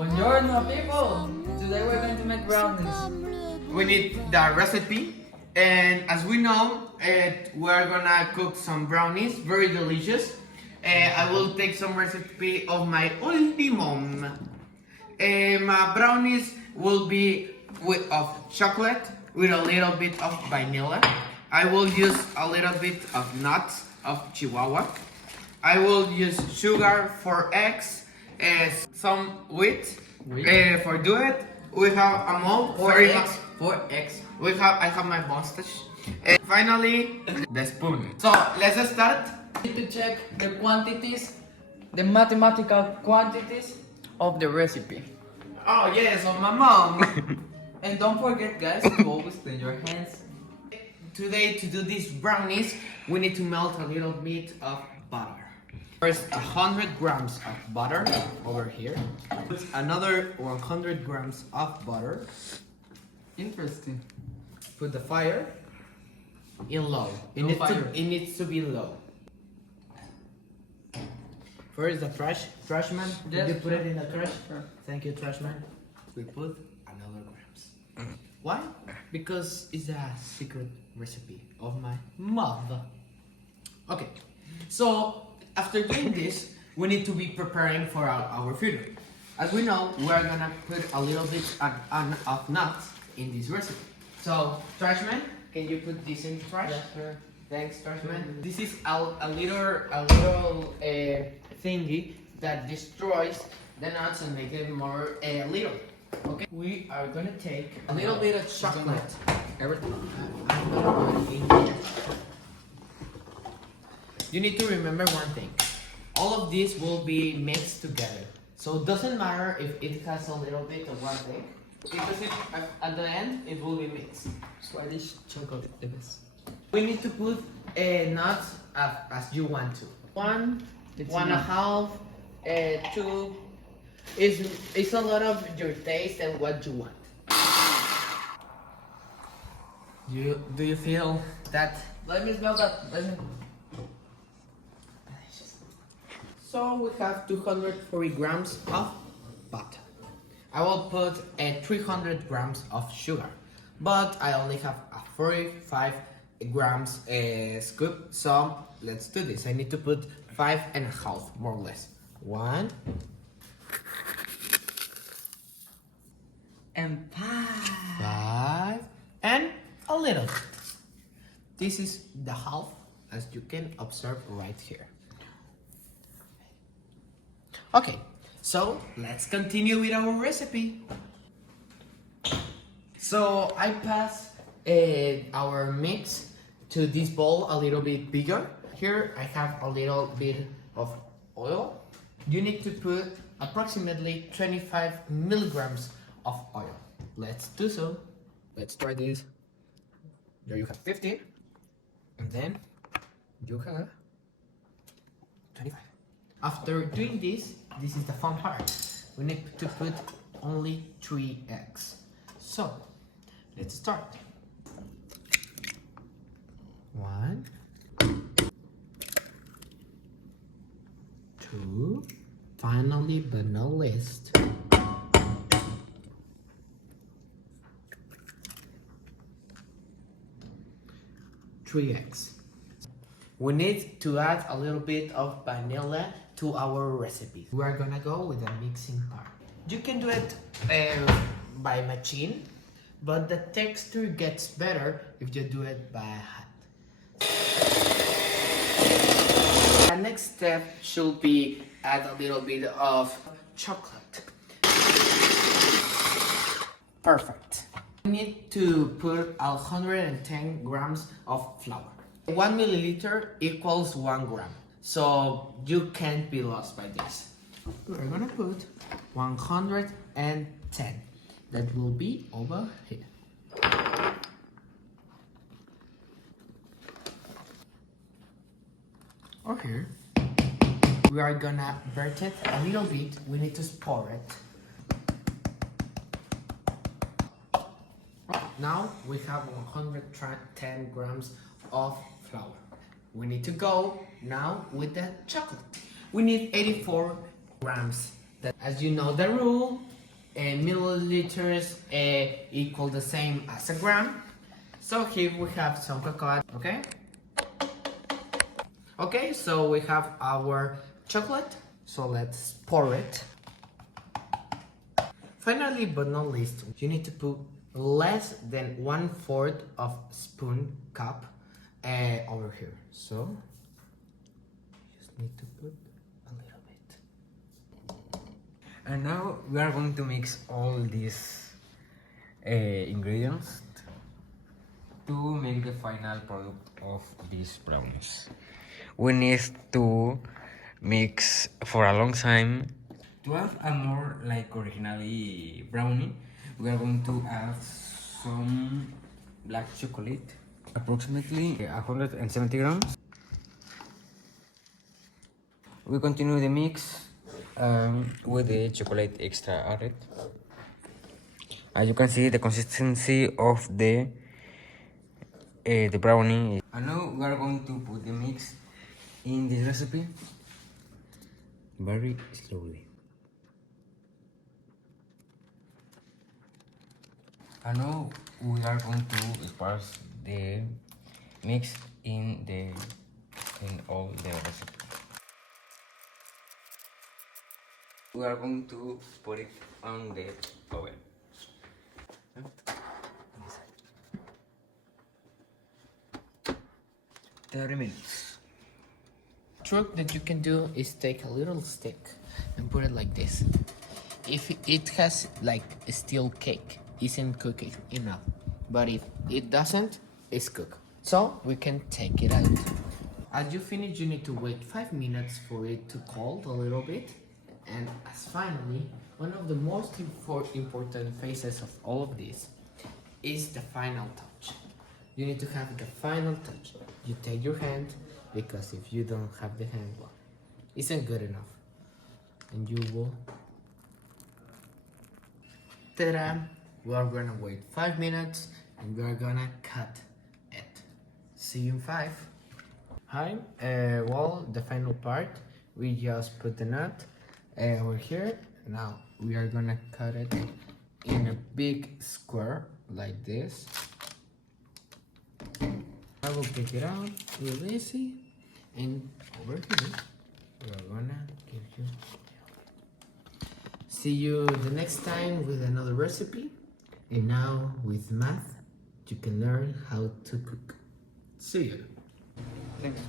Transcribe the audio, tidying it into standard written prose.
Buongiorno people! Today we're going to make brownies. We need the recipe, and as we know, we're gonna cook some brownies, very delicious. I will take some recipe of my ultimum. My brownies will be of chocolate with a little bit of vanilla. I will use a little bit of nuts of Chihuahua. I will use sugar, 4 eggs, some wheat. For do it, we have a mold. 4 eggs. 4 eggs. I have my mustache. And finally, the spoon. So let's start. We need to check the quantities, the mathematical quantities of the recipe. Oh yes, on my mom. And don't forget guys to always clean your hands. Today, to do these brownies, we need to melt a little bit of butter. First, 100 grams of butter over here. Put another 100 grams of butter. Interesting. Put the fire in low. It needs to be low. First, the trash man. Yes, Did you put it in the trash? Sure. Thank you, trash man. We put another grams. Why? Because it's a secret recipe of my mother. Okay, so after doing this, we need to be preparing for our future. As we know, we're gonna put a little bit of nuts in this recipe. So, Trashman, can you put this in the trash? Yes, sir. Thanks, Trashman. This is a little thingy that destroys the nuts and make it more little. Okay. We are gonna take a little bit of chocolate. Everything. I'm gonna put it in here. You need to remember one thing. All of this will be mixed together. So it doesn't matter if it has a little bit of one thing, because at the end it will be mixed. Swedish chocolate the best. We need to put nuts as you want to. One and a half, 2. It's a lot of your taste and what you want. Do you feel that? Let me smell that. Let me. So we have 240 grams of butter. I will put 300 grams of sugar, but I only have a 45 grams scoop. So let's do this. I need to put 5.5 more or less. 1 And 5. 5 and a little bit. This is the half, as you can observe right here. Okay, so let's continue with our recipe. So I pass our mix to this bowl a little bit bigger. Here I have a little bit of oil. You need to put approximately 25 milligrams of oil. Let's do so. Let's try this. There you have 50, and then you have 25. After doing this is the fun part. We need to put only 3 eggs. So, let's start. 1, 2, finally but not least. 3 eggs. We need to add a little bit of vanilla to our recipe. We are gonna go with the mixing part. You can do it by machine, but the texture gets better if you do it by hand. The next step should be add a little bit of chocolate. Perfect. We need to put 110 grams of flour. 1 milliliter equals 1 gram. So you can't be lost by this. We're gonna put 110. That will be over here. Or here. We are gonna vert it a little bit. We need to pour it. Now we have 110 grams of flour. We need to go now with the chocolate. We need 84 grams. That, as you know the rule, milliliters equal the same as a gram. So here we have some cocoa, okay? Okay, so we have our chocolate, so let's pour it. Finally, but not least, you need to put less than 1/4 of spoon cup over here. So, you just need to put a little bit. And now we are going to mix all these ingredients to make the final product of these brownies. We need to mix for a long time. To have a more like originally brownie, we are going to add some black chocolate, approximately 170 grams. We continue the mix with the chocolate extra added. As you can see, the consistency of the brownie. And now we are going to put the mix in this recipe very slowly. And now we are going to sparse the mix in all the recipe. We are going to put it on the oven. 30 minutes. Trick that you can do is take a little stick and put it like this. If it has like a steel cake, isn't cooking enough. But if it doesn't, it's cooked. So we can take it out. As you finish, you need to wait 5 minutes for it to cold a little bit. And as finally, one of the most important phases of all of this is the final touch. You need to have the final touch. You take your hand, because if you don't have the hand, well, isn't good enough. And you will... Ta-da! We are gonna wait 5 minutes and we are gonna cut it. See you in 5. Hi, well, the final part, we just put the nut over here. Now we are gonna cut it in a big square like this. I will take it out real easy, and over here we are gonna give you. See you the next time with another recipe, and now with math you can learn how to cook. See you. Thanks.